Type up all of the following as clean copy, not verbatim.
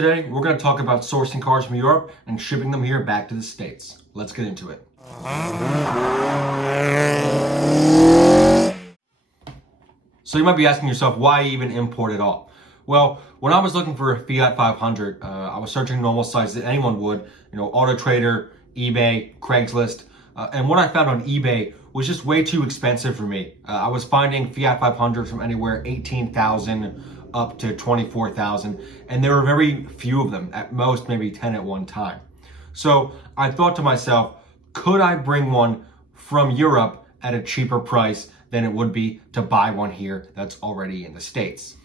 Today, we're going to talk about sourcing cars from Europe and shipping them here back to the States. Let's get into it. So you might be asking yourself, why even import at all? Well, when I was looking for a Fiat 500, I was searching normal sites that anyone would, Auto Trader, eBay, Craigslist, and what I found on eBay was just way too expensive for me. I was finding Fiat 500s from anywhere 18,000 up to 24,000, and there were very few of them, at most maybe 10 at one time. So I thought to myself, could I bring one from Europe at a cheaper price than it would be to buy one here that's already in the States?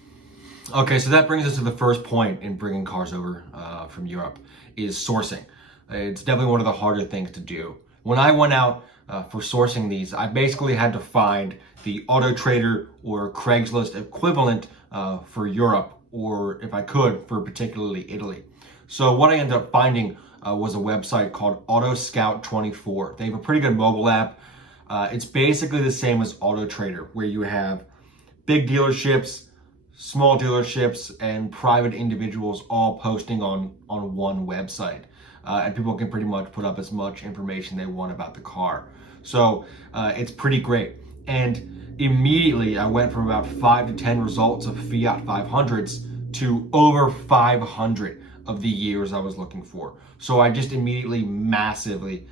Okay, so that brings us to the first point in bringing cars over from Europe, is sourcing. It's definitely one of the harder things to do. When I went out for sourcing these, I basically had to find the Auto Trader or Craigslist equivalent for Europe, or if I could, for particularly Italy. So what I ended up finding was a website called Autoscout 24. They have a pretty good mobile app. It's basically the same as Auto Trader, where you have big dealerships, small dealerships, and private individuals all posting on one website. And people can pretty much put up as much information they want about the car. So it's pretty great. And immediately I went from about 5 to 10 results of Fiat 500s to over 500 of the years I was looking for. So I just immediately massively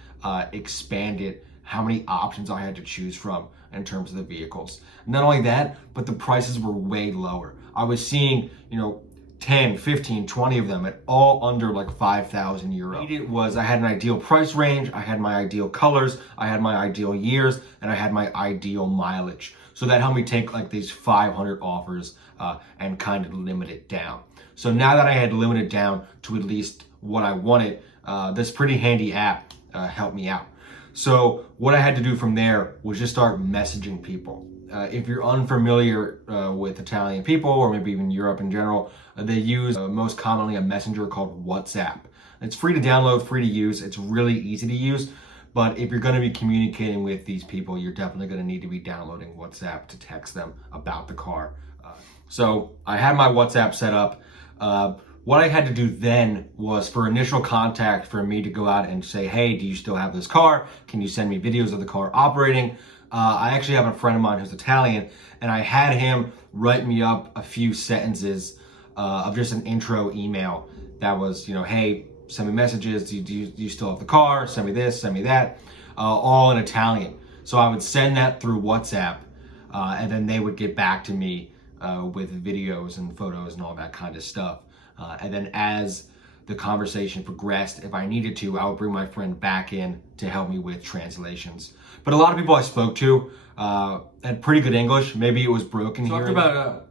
expanded how many options I had to choose from in terms of the vehicles. Not only that, but the prices were way lower. I was seeing, 10, 15, 20 of them at all under like 5,000 euro. It was, I had an ideal price range, I had my ideal colors, I had my ideal years, and I had my ideal mileage. So that helped me take like these 500 offers and kind of limit it down. So now that I had limited down to at least what I wanted, this pretty handy app helped me out. So what I had to do from there was just start messaging people. If you're unfamiliar with Italian people, or maybe even Europe in general, they use most commonly a messenger called WhatsApp. It's free to download, free to use. It's really easy to use. But if you're going to be communicating with these people, you're definitely going to need to be downloading WhatsApp to text them about the car. So I had my WhatsApp set up. What I had to do then was, for initial contact, for me to go out and say, hey, do you still have this car? Can you send me videos of the car operating? I actually have a friend of mine who's Italian, and I had him write me up a few sentences of just an intro email that was, hey, send me messages. Do you still have the car? Send me this, send me that, all in Italian. So I would send that through WhatsApp, and then they would get back to me with videos and photos and all that kind of stuff. And then as the conversation progressed, if I needed to, I would bring my friend back in to help me with translations. But a lot of people I spoke to had pretty good English. Maybe it was broken here.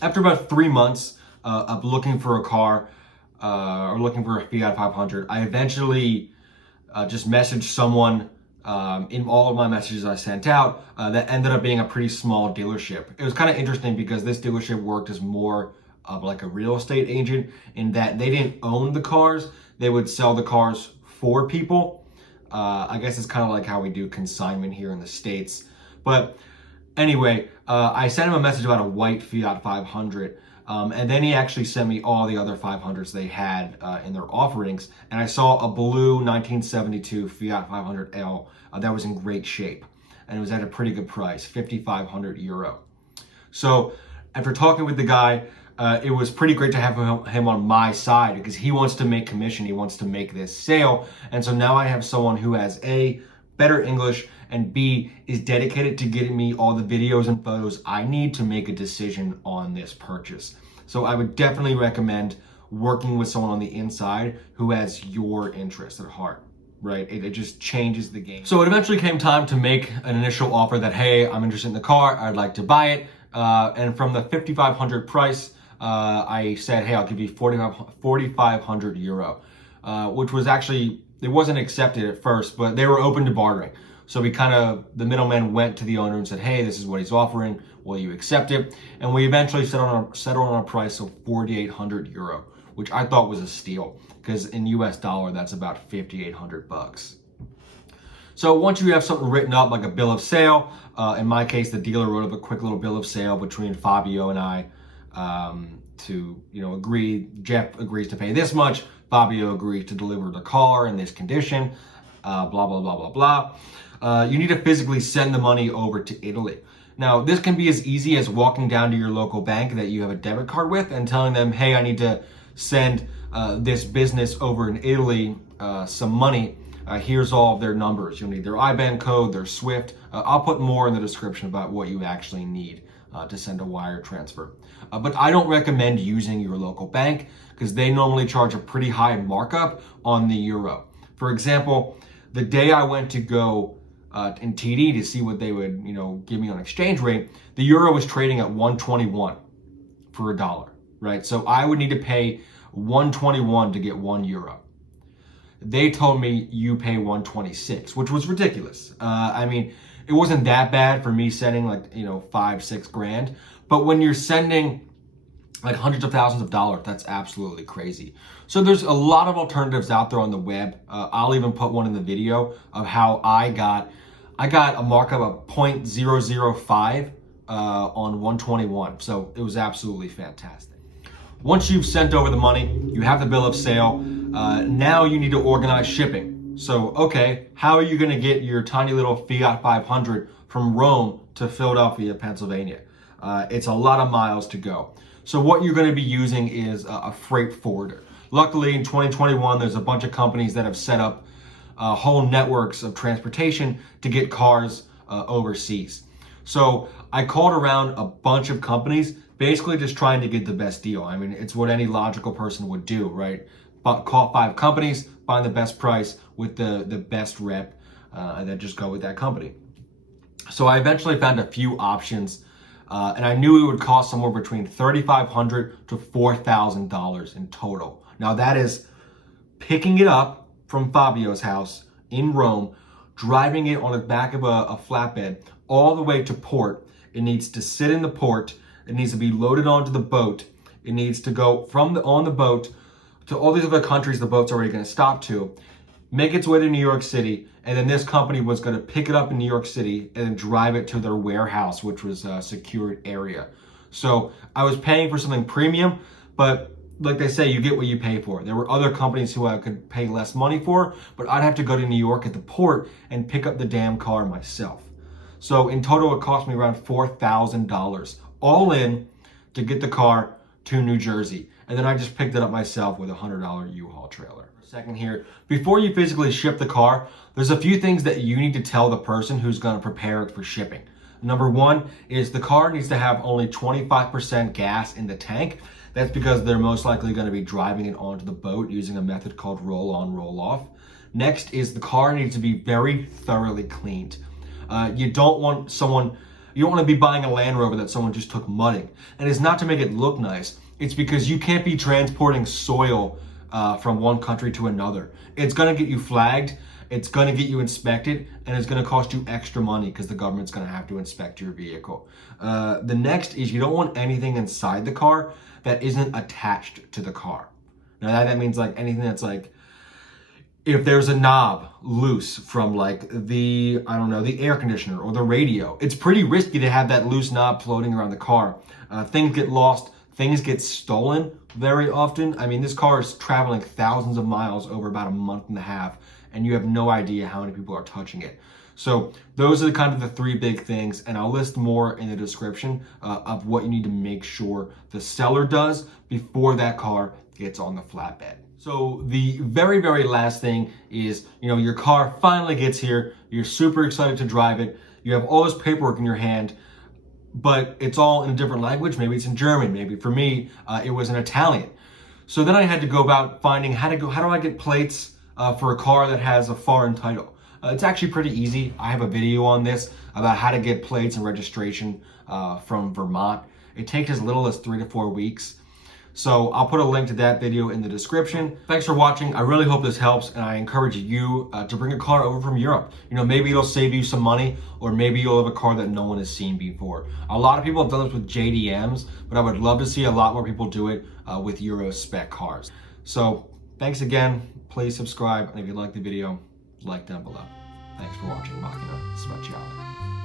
After about 3 months of looking for a car or looking for a Fiat 500, I eventually just messaged someone in all of my messages I sent out that ended up being a pretty small dealership. It was kind of interesting because this dealership worked as more of like a real estate agent, in that they didn't own the cars. They would sell the cars for people. I guess it's kind of like how we do consignment here in the States. But anyway, I sent him a message about a white Fiat 500. And then he actually sent me all the other 500s they had in their offerings. And I saw a blue 1972 Fiat 500L that was in great shape. And it was at a pretty good price, 5,500 euro. So after talking with the guy, it was pretty great to have him on my side, because he wants to make commission. He wants to make this sale. And so now I have someone who has A, better English, and B, is dedicated to getting me all the videos and photos I need to make a decision on this purchase. So I would definitely recommend working with someone on the inside who has your interest at heart, right? It just changes the game. So it eventually came time to make an initial offer that, hey, I'm interested in the car, I'd like to buy it. And from the 5,500 price, I said, hey, I'll give you 4,500 euro, which was actually, it wasn't accepted at first, but they were open to bartering. So the middleman went to the owner and said, hey, this is what he's offering. Will you accept it? And we eventually settled on a price of 4,800 euro, which I thought was a steal, because in US dollar, that's about 5,800 bucks. So once you have something written up, like a bill of sale, in my case, the dealer wrote up a quick little bill of sale between Fabio and I. to, agree. Jeff agrees to pay this much. Fabio agrees to deliver the car in this condition. Blah, blah, blah, blah, blah. You need to physically send the money over to Italy. Now, this can be as easy as walking down to your local bank that you have a debit card with and telling them, hey, I need to send this business over in Italy some money. Here's all of their numbers. You'll need their IBAN code, their SWIFT. I'll put more in the description about what you actually need to send a wire transfer. But I don't recommend using your local bank because they normally charge a pretty high markup on the euro. For example, the day I went to go in TD to see what they would, give me on exchange rate, the euro was trading at 121 for a dollar, right? So I would need to pay 121 to get 1 euro. They told me you pay 126, which was ridiculous. It wasn't that bad for me sending $5-6 grand, but when you're sending like hundreds of thousands of dollars, that's absolutely crazy. So there's a lot of alternatives out there on the web. I'll even put one in the video of how I got a markup of 0.005 on 121. So it was absolutely fantastic. Once you've sent over the money, you have the bill of sale. Now you need to organize shipping. So, okay, how are you going to get your tiny little Fiat 500 from Rome to Philadelphia, Pennsylvania? It's a lot of miles to go. So what you're going to be using is a freight forwarder. Luckily, in 2021, there's a bunch of companies that have set up whole networks of transportation to get cars overseas. So I called around a bunch of companies, basically just trying to get the best deal. It's what any logical person would do, right? But call 5 companies, find the best price with the best rep, and then just go with that company. So I eventually found a few options, and I knew it would cost somewhere between $3,500 to $4,000 in total. Now that is picking it up from Fabio's house in Rome, driving it on the back of a flatbed all the way to port. It needs to sit in the port. It needs to be loaded onto the boat. It needs to go on the boat to all these other countries the boat's already going to stop to, make its way to New York City, and then this company was going to pick it up in New York City and then drive it to their warehouse, which was a secured area. So I was paying for something premium, but like they say, you get what you pay for. There were other companies who I could pay less money for, but I'd have to go to New York at the port and pick up the damn car myself. So in total, it cost me around $4,000 all in to get the car to New Jersey. And then I just picked it up myself with a $100 U-Haul trailer. For a second here, before you physically ship the car, there's a few things that you need to tell the person who's going to prepare it for shipping. Number one is the car needs to have only 25% gas in the tank. That's because they're most likely going to be driving it onto the boat using a method called roll on, roll off. Next is the car needs to be very thoroughly cleaned. You don't want to be buying a Land Rover that someone just took mudding. And it's not to make it look nice. It's because you can't be transporting soil from one country to another. It's going to get you flagged, it's going to get you inspected, and it's going to cost you extra money because the government's going to have to inspect your vehicle. The next is you don't want anything inside the car that isn't attached to the car. Now that means like anything that's like, if there's a knob loose from like the air conditioner or the radio, it's pretty risky to have that loose knob floating around the car. Things get lost. Things get stolen very often. This car is traveling thousands of miles over about a month and a half, and you have no idea how many people are touching it. So those are kind of the 3 big things, and I'll list more in the description of what you need to make sure the seller does before that car gets on the flatbed. So the very, very last thing is, your car finally gets here. You're super excited to drive it. You have all this paperwork in your hand, but it's all in a different language. Maybe it's in German. Maybe for me, it was in Italian. So then I had to go about finding how do I get plates for a car that has a foreign title. It's actually pretty easy. I have a video on this about how to get plates and registration from Vermont. It takes as little as 3 to 4 weeks. So I'll put a link to that video in the description. Thanks for watching. I really hope this helps, and I encourage you to bring a car over from Europe. Maybe it'll save you some money, or maybe you'll have a car that no one has seen before. A lot of people have done this with JDMs, but I would love to see a lot more people do it with Euro spec cars. So thanks again. Please subscribe, and if you like the video, like down below. Thanks for watching Macchina Speciale.